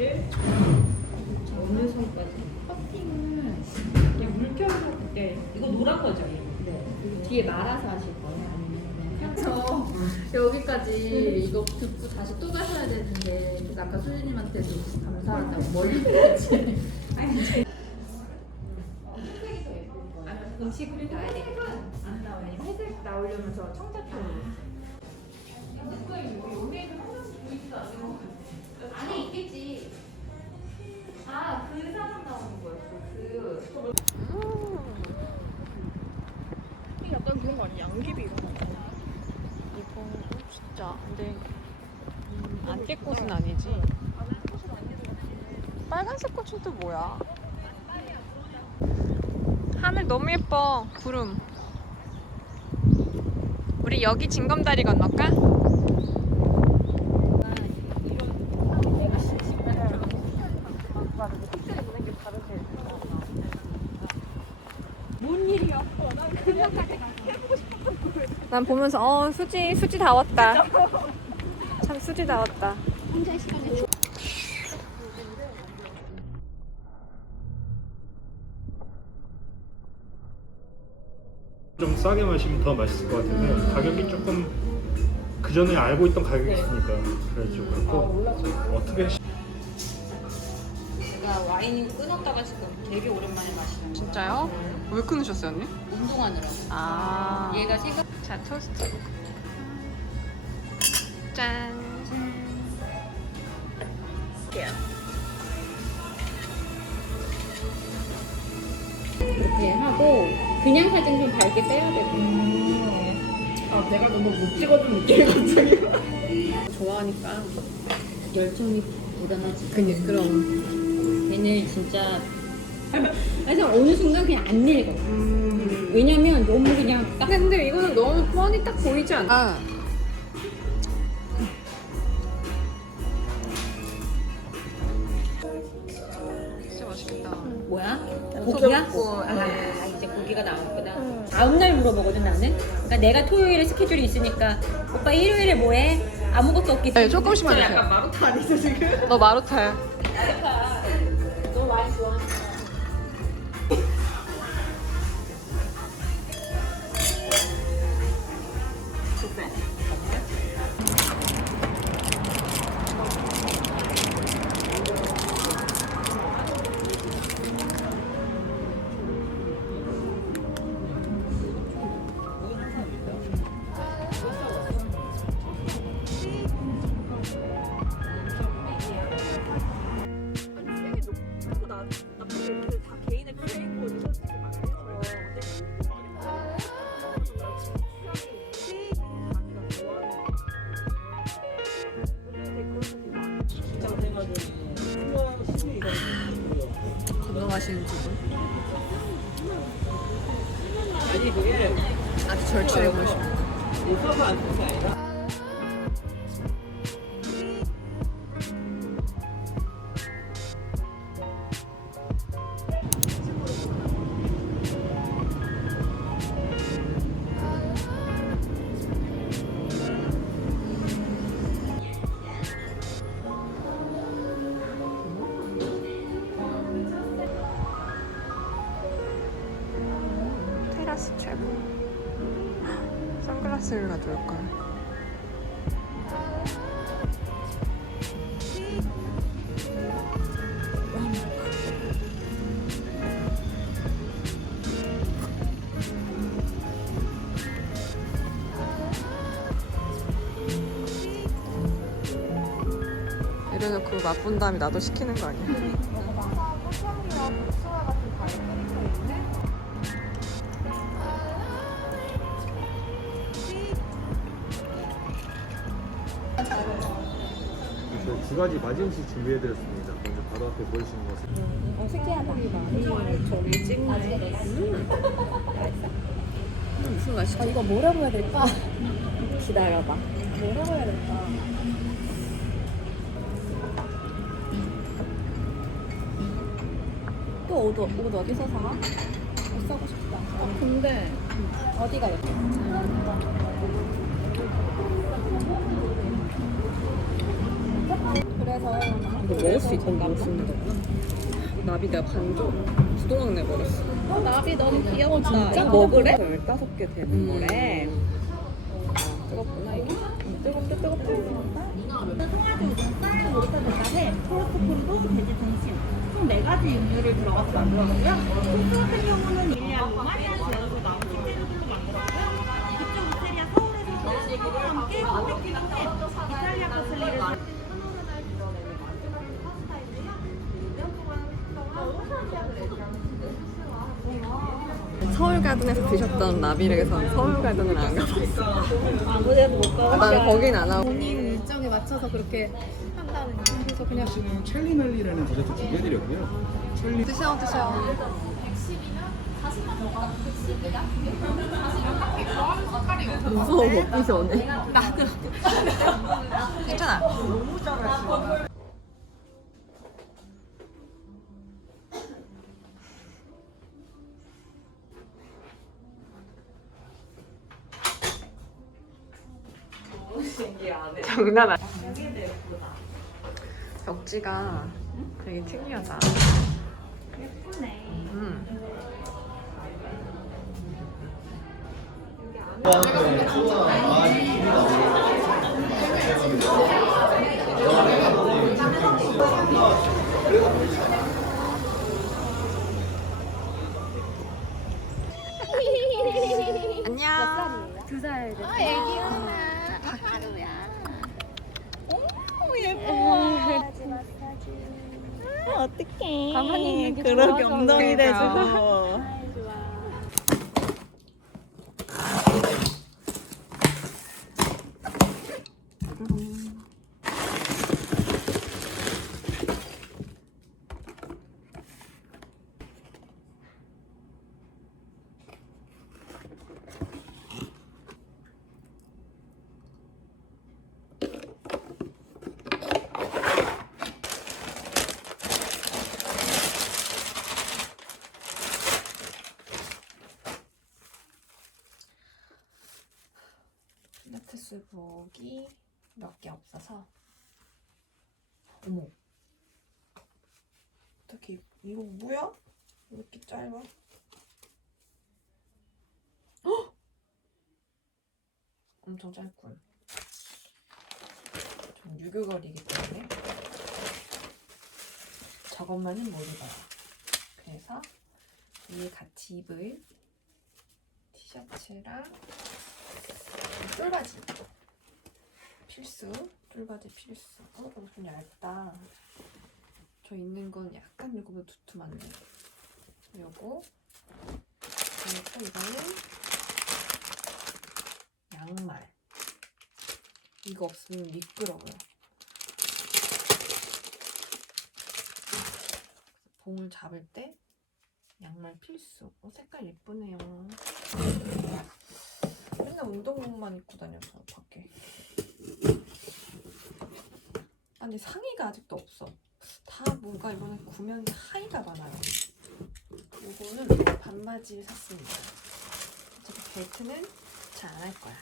어느 선까지? 커팅을 그냥 물결로 그때 이거 노란 거죠? 네. 뒤에 말아서 하실 거예요? 저 여기까지 이거 듣고 다시 또 가셔야 되는데 아까 수진님한테도 감사하다고 멀리 보지 음식을 놔야 되니까. 안 나와요 회색 나오려면 저 청자표 안에 있겠지. 아, 그 사람 나오는 거였어. 그. 약간 그런 거 아니야? 양귀비 이런 거. 이거 진짜 근데 음, 안개 꽃은 아니지. 빨간색 꽃은 또 뭐야? 하늘 너무 예뻐. 구름. 우리 여기 징검다리 건널까? 난 보면서 어 수지 수지 다 왔다. 참 수지 다 왔다. 좀 싸게 마시면 더 맛있을 것 같은데 가격이 조금 그 전에 알고 있던 가격이 있으니까 그래서 좀 그렇고 어떻게 시- 제가 와인 끊었다가 지금 되게 오랜만에 마시는 거. 진짜요? 왜 끊으셨어요 언니? 운동하느라고. 아. 얘가 생각. 자 토스트. 짠. 이렇게 하고 그냥 사진 좀 밝게 빼야 되고 아 내가 너무 못 찍어준 느낌이 갑자기. 좋아하니까. 열정이 묻어나지. 그니 그럼. 걔는 진짜. 그래서 어느 순간 그냥 안 읽어. 음. 왜냐면 너무 그냥 딱. 근데, 근데 이거는 너무 뻔히 딱 보이지 않아? 아. 진짜 맛있겠다. 뭐야? 고기 고기야? 없고, 아, 네. 이제 고기가 나왔구나. 다음 날 물어보거든 나는. 그러니까 내가 토요일에 스케줄이 있으니까 오빠 일요일에 뭐해? 아무것도 없겠지. 네, 조금씩만 진짜 주세요. 약간 마루타 아니죠 지금? 너 마루타야. 너 많이 좋아하는 건강하시는 두 분. 아주 절친해 보이십 걸. 이래놓고 맛본 다음에 나도 시키는 거 아니야? 가지 맞이 음식 준비해드렸습니다. 먼저 바로 앞에 보이시는 것은 어 특이하다 저기 찍네. 무슨 맛이지? 아, 이거 뭐라고 해야 될까? 기다려봐 뭐라고 해야 될까? 또 옷, 옷 어디서 사? 근데 어디가 예뻐? 그래서 먹을 수 있던 거 쓰는 거구나. 나비 내가 반쪽 두동강 내버렸어. 어, 나비 너무 귀여웠다. 진짜 먹으래? 15개 되는 거래. 아, 뜨겁구나 이게. 음, 뜨겁대 뜨겁대. 송아지 우동 놀이터 대가에 토스콘도 돼지 등심 총 4가지 육류를 들어가서 만들었고요. 소스 같은 경우는 로마 가든에서 드셨던 나비렉에서 서울 가든은 안 가봤어. 아무데도 못 가고 난 거긴 안 하고. 본인 일정에 맞춰서 그렇게 한다는 거. 그래서 그냥 지금 첼리멜리라는 디저트 준비해드렸고요. 첼리 드셔 드셔. 무서워 먹기 전에. 괜찮아. 장난 아니야. 벽지가 되게 특이하다. 예쁘네. 음. 안녕. 두살 됐어. 아, 애기 하나. 하루야. 어떡해. 가만히 있는 게 그러게 좋아서 엉덩이 그러니까. 대주고. 복이 몇 개 없어서 어머 어떻게 이거 뭐야? 왜 이렇게 짧아? 헉! 엄청 짧군 전 유교걸이기 때문에 저것만은 못 입어요 그래서 위에 같이 입을 티셔츠랑 쫄바지. 필수? 쫄바지 필수. 어 이거 좀 얇다. 저 있는 건 약간 이거보다 두툼한데. 요거. 그리고 이거는 양말. 이거 없으면 미끄러워요. 봉을 잡을 때 양말 필수. 어 색깔 예쁘네요 맨날 운동복만 입고 다녀서 밖에. 아 근데 상의가 아직도 없어. 다 뭔가 이번에 구면 하의가 많아요. 이거는 반바지 샀습니다. 어차피 벨트는 잘 안 할 거야.